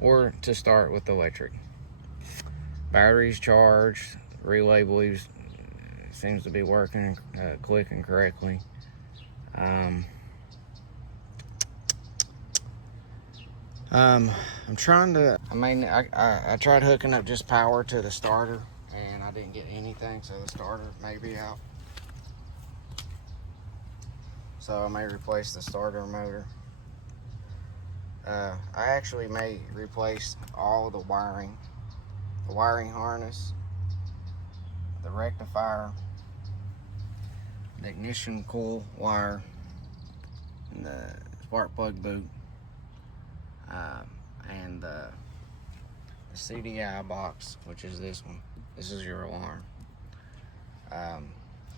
or to start with electric. Battery's charged, relay believes seems to be working, clicking correctly. I'm trying to, I tried hooking up just power to the starter and I didn't get anything, so the starter may be out. So I may replace the starter motor. I actually may replace all the wiring harness, the rectifier, the ignition coil wire, and the spark plug boot, and the CDI box, which is this one. This is your alarm. I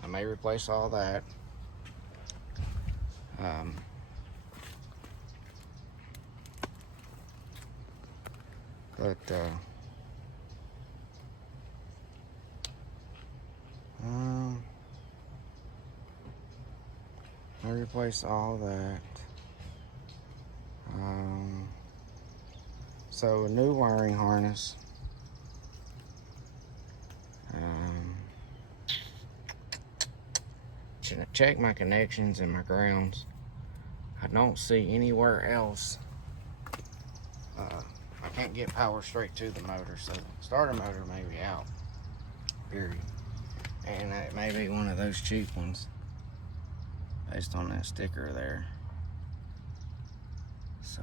may replace all that. I replace all that. So new wiring harness. Check my connections and my grounds. I don't see anywhere else. I can't get power straight to the motor, so the starter motor may be out, period. And it may be one of those cheap ones based on that sticker there. So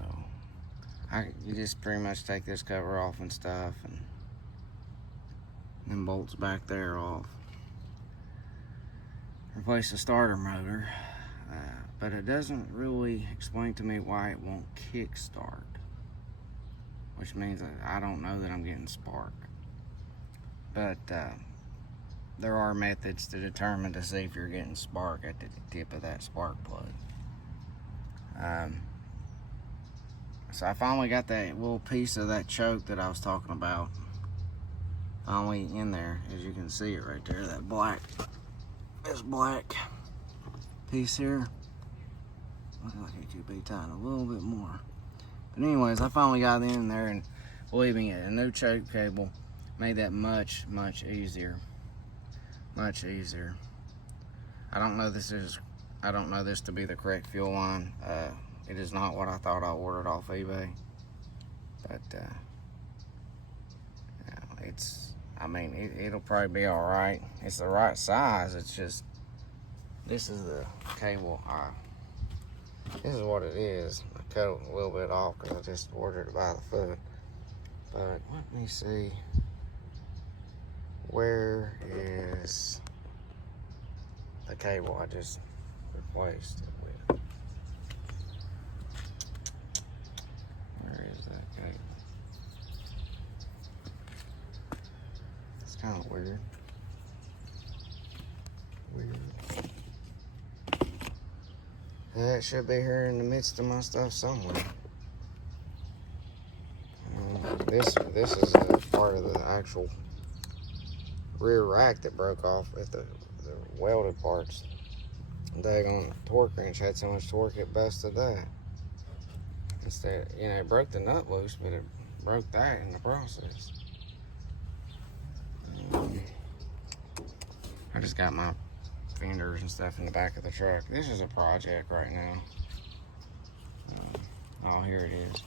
you just pretty much take this cover off and stuff, and then bolts back there off. Replace the starter motor, but it doesn't really explain to me why it won't kick start, which means that I don't know that I'm getting spark. But there are methods to determine to see if you're getting spark at the tip of that spark plug. So I finally got that little piece of that choke that I was talking about finally in there. As you can see it right there, this black piece here. Looks like it could be tightened a little bit more. But anyways, I finally got in there, and believe me, a new choke cable made that much easier. Much easier. I don't know this to be the correct fuel line. It is not what I thought I ordered off eBay. But it'll probably be all right. It's the right size. It's just, this is the cable. This is what it is. I cut it a little bit off because I just ordered it by the foot. But let me see. Where is the cable I just replaced it with? Where is that cable? It's kind of weird. It should be here in the midst of my stuff somewhere. This is a part of the actual rear rack that broke off with the welded parts. Daggone torque wrench had so much torque it busted that. Instead, it broke the nut loose, but it broke that in the process. I just got my fenders and stuff in the back of the truck. This is a project right now. Oh, here it is.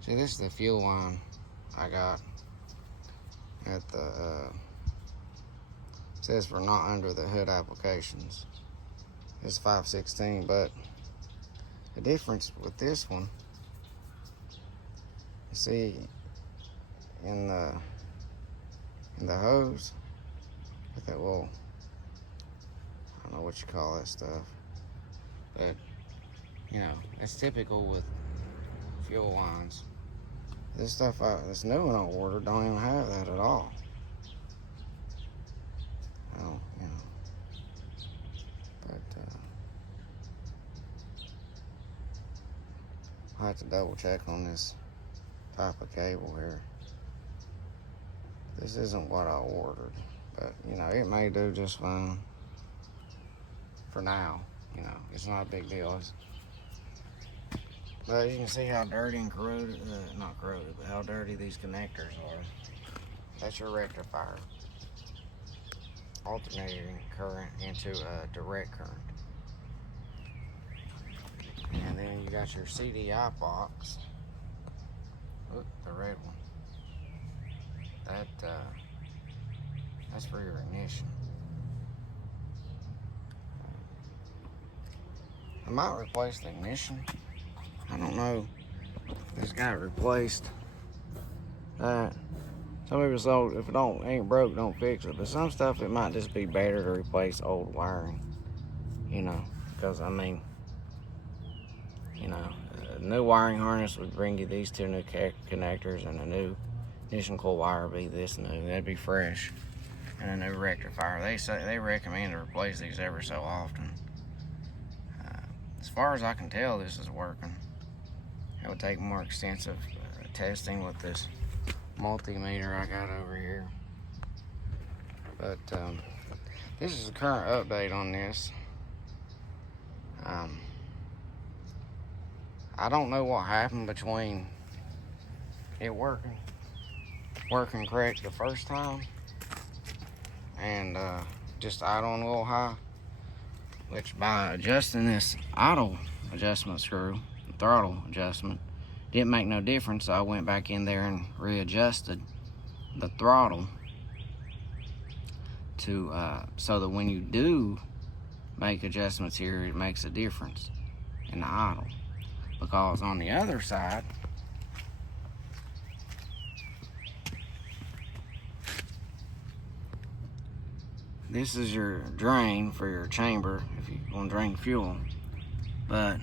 See, this is the fuel line I got at the it says for not under the hood applications. It's 516, but the difference with this one, you see in the hose with that little, I don't know what you call that stuff, but it's typical with fuel lines. This stuff, this new one I ordered, don't even have that at all. Oh, but I have to double check on this type of cable here. This isn't what I ordered, but it may do just fine for now. It's not a big deal. But you can see how dirty and corroded, not corroded, but how how dirty these connectors are. That's your rectifier. Alternating current into a direct current. And then you got your CDI box. Look, the red one. That's for your ignition. I might replace the ignition. I don't know. This got replaced. Some people say if it ain't broke, don't fix it. But some stuff, it might just be better to replace old wiring. You know, because I mean, you know, a new wiring harness would bring you these two new connectors, and a new ignition coil wire would be this new. That'd be fresh. And a new rectifier. They recommend to replace these every so often. As far as I can tell, this is working. It would take more extensive testing with this multimeter I got over here. But this is the current update on this. I don't know what happened between it working correct the first time and just idling a little high, which by adjusting this idle adjustment screw, throttle adjustment, didn't make no difference. So I went back in there and readjusted the throttle to so that when you do make adjustments here, it makes a difference in the idle. Because on the other side, this is your drain for your chamber if you want to drain fuel. But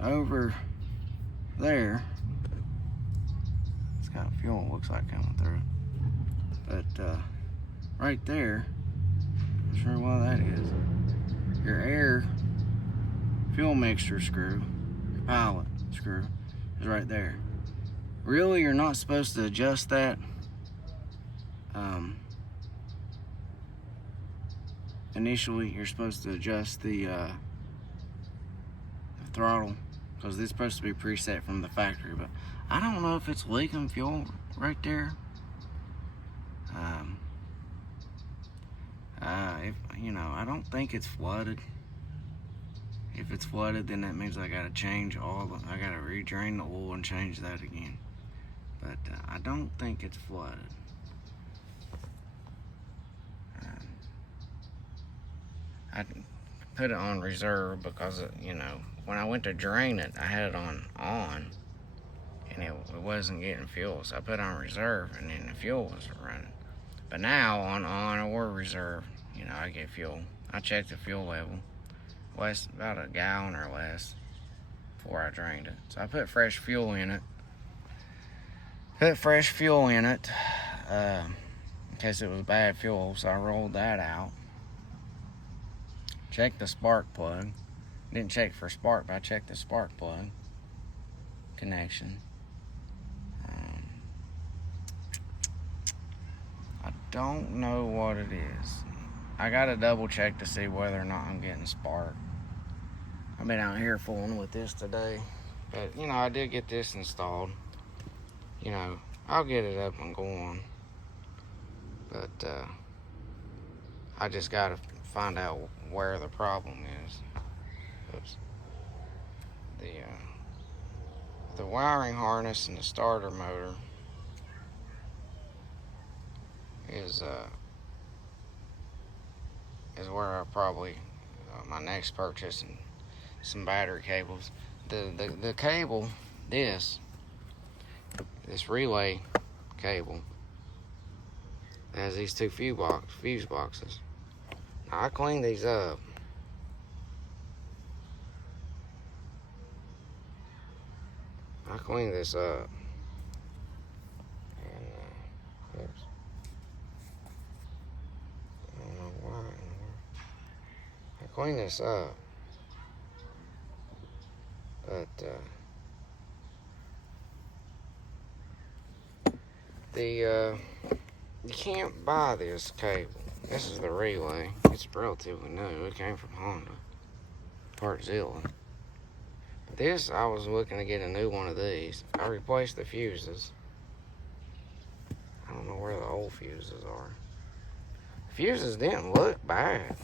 over there, it's got fuel, looks like, coming through. But right there, I'm not sure what that is. Your air fuel mixture screw, your pilot screw, is right there. Really, you're not supposed to adjust that. Initially, you're supposed to adjust the throttle, because it's supposed to be preset from the factory. But I don't know if it's leaking fuel right there. If you know, I don't think it's flooded. If it's flooded, then that means I gotta change I gotta redrain the oil and change that again. But I don't think it's flooded. I put it on reserve because, you know, when I went to drain it, I had it on, and it wasn't getting fuel. So I put it on reserve, and then the fuel was running. But now on or reserve, you know, I get fuel. I check the fuel level. Less, about a gallon or less before I drained it. So I put fresh fuel in it. In case it was bad fuel, so I rolled that out. Checked the spark plug. Didn't check for spark, but I checked the spark plug connection. I don't know what it is. I gotta double check to see whether or not I'm getting spark. I've been out here fooling with this today, but you know, I did get this installed. You know, I'll get it up and going, but I just gotta find out where the problem is. Oops. The wiring harness and the starter motor is where I probably my next purchase, and some battery cables. The cable, this relay cable, has these two fuse boxes. Now I cleaned these up. I cleaned this up. And oops. I don't know why. I cleaned this up, but you can't buy this cable. This is the relay. It's relatively new. It came from Honda, Partzilla. This, I was looking to get a new one of these. I replaced the fuses. I don't know where the old fuses are. Fuses didn't look bad.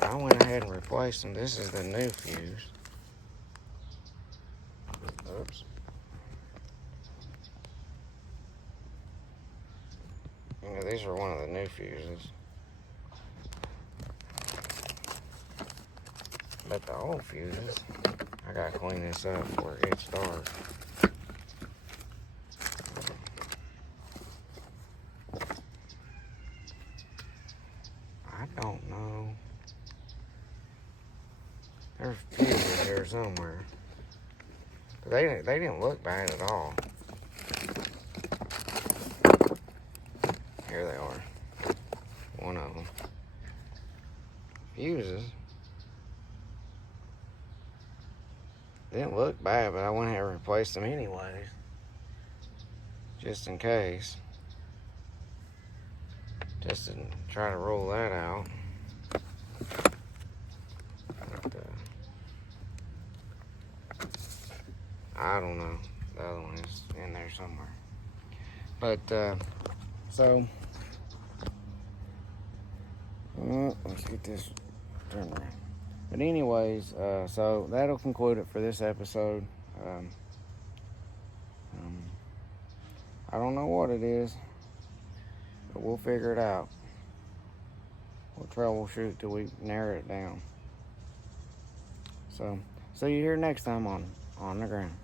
I went ahead and replaced them. This is the new fuse. Oops. Yeah, these are one of the new fuses. But the old fuses, I gotta clean this up before it gets dark. I don't know. There's fuses here somewhere. They didn't look bad at all. Here they are. One of them. Fuses. Didn't look bad, but I went ahead and replaced them anyways. Just in case. Just to try to roll that out. But, I don't know. The other one is in there somewhere. But, so, let's get this turned around. But anyways, so that'll conclude it for this episode. I don't know what it is, but we'll figure it out. We'll troubleshoot till we narrow it down. So, see you here next time on the ground.